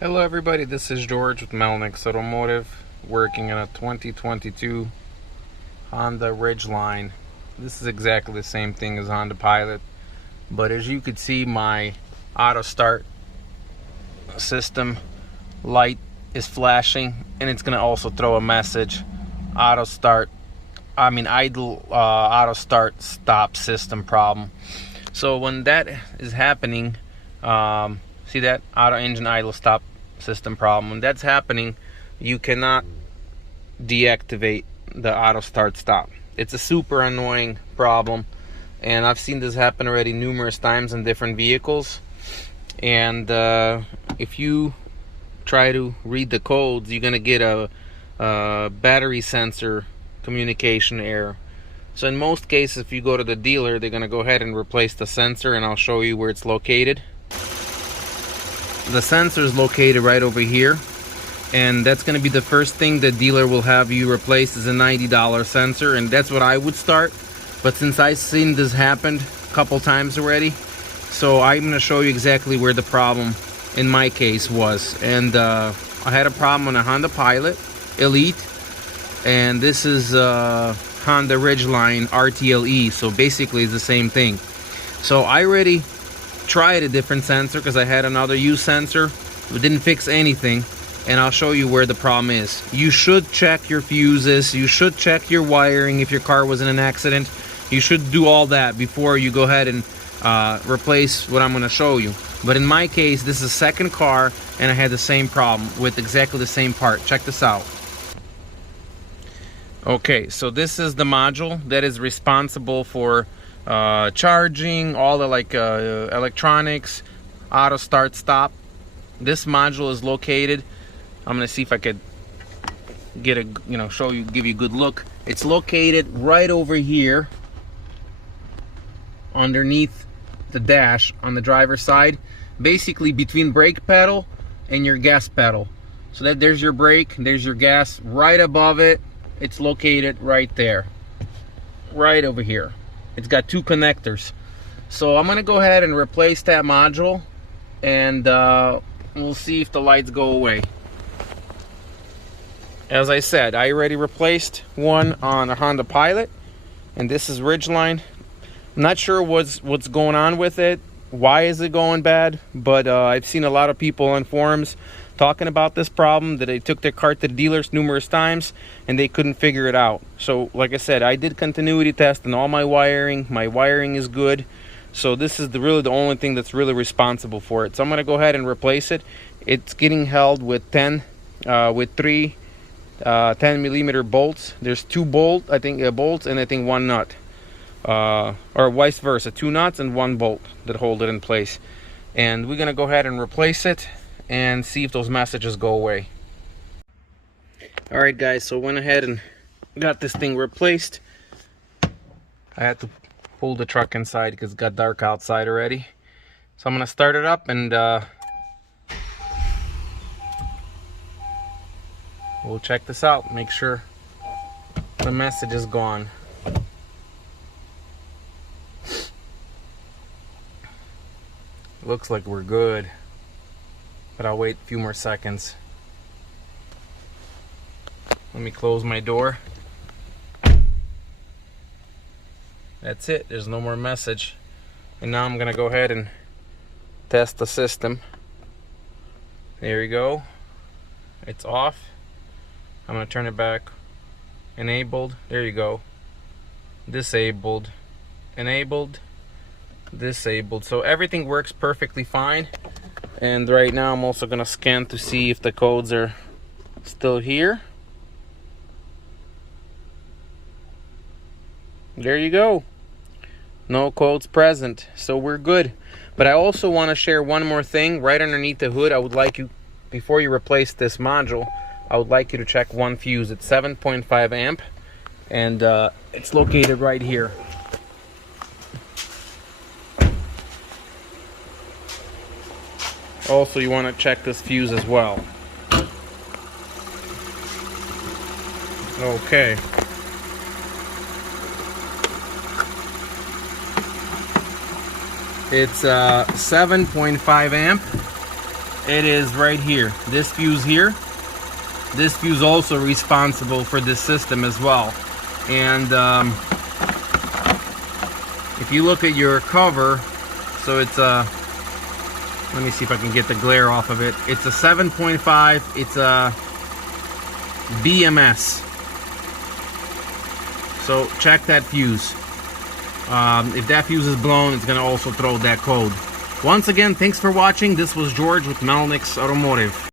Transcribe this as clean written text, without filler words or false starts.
Hello everybody, this is George with Melnick's Automotive, working on a 2022 Honda Ridgeline. This is exactly the same thing as Honda Pilot, but as you could see, my auto start system light is flashing, and it's going to also throw a message, idle auto start stop system problem. So when that is happening, see that auto engine idle stop system problem, when that's happening, you cannot deactivate the auto start stop. It's a super annoying problem, and I've seen this happen already numerous times in different vehicles. And if you try to read the codes, you're gonna get a battery sensor communication error. So in most cases, if you go to the dealer, they're gonna go ahead and replace the sensor, and I'll show you where it's located. The sensor is located right over here, and that's going to be the first thing the dealer will have you replace is a $90 sensor, and that's what I would start. But since I've seen this happen a couple times already, so I'm going to show you exactly where the problem in my case was. And I had a problem on a Honda Pilot Elite, and this is Honda Ridgeline RTLE, so basically it's the same thing. So I already tried a different sensor because I had another used sensor. It didn't fix anything, and I'll show you where the problem is. You should check your fuses, you should check your wiring if your car was in an accident. You should do all that before you go ahead and replace what I'm going to show you. But in my case, this is a second car, and I had the same problem with exactly the same part. Check this out. Okay, so this is the module that is responsible for charging, all the electronics, auto start stop. This module is located, I'm gonna see if I could get a give you a good look. It's located right over here underneath the dash on the driver's side, basically between brake pedal and your gas pedal. So that there's your brake, there's your gas. Right above it, it's located right there, right over here. It's got two connectors. So I'm gonna go ahead and replace that module, and we'll see if the lights go away. As I said, I already replaced one on a Honda Pilot, and this is Ridgeline. I'm not sure what's going on with it. Why is it going bad? But I've seen a lot of people on forums talking about this problem, that they took their car to the dealers numerous times and they couldn't figure it out. So like I said, I did continuity test on all my wiring. My wiring is good. So this is really the only thing that's really responsible for it. So I'm going to go ahead and replace it. It's getting held with three 10mm bolts. There's two bolts, and I think one nut. Or vice versa, two nuts and one bolt that hold it in place. And we're going to go ahead and replace it and see if those messages go away. Alright guys, so went ahead and got this thing replaced. I had to pull the truck inside because it got dark outside already. So I'm going to start it up, and we'll check this out, make sure the message is gone. Looks like we're good, but I'll wait a few more seconds. Let me close my door. That's it, there's no more message. And now I'm gonna go ahead and test the system. There you go. It's off. I'm gonna turn it back. Enabled. There you go. Disabled. Enabled. Disabled. So everything works perfectly fine. And right now I'm also gonna scan to see if the codes are still here. There you go. No codes present, so we're good. But I also want to share one more thing. Right underneath the hood, I would like you, before you replace this module, I would like you to check one fuse. It's 7.5 amp, and it's located right here. Also, you want to check this fuse as well. Okay. It's 7.5 amp, it is right here. This fuse here. This fuse also responsible for this system as well. And if you look at your cover, so it's a, let me see if I can get the glare off of it. It's a 7.5. It's a BMS. So check that fuse. If that fuse is blown, it's going to also throw that code. Once again, thanks for watching. This was George with Melnick's Automotive.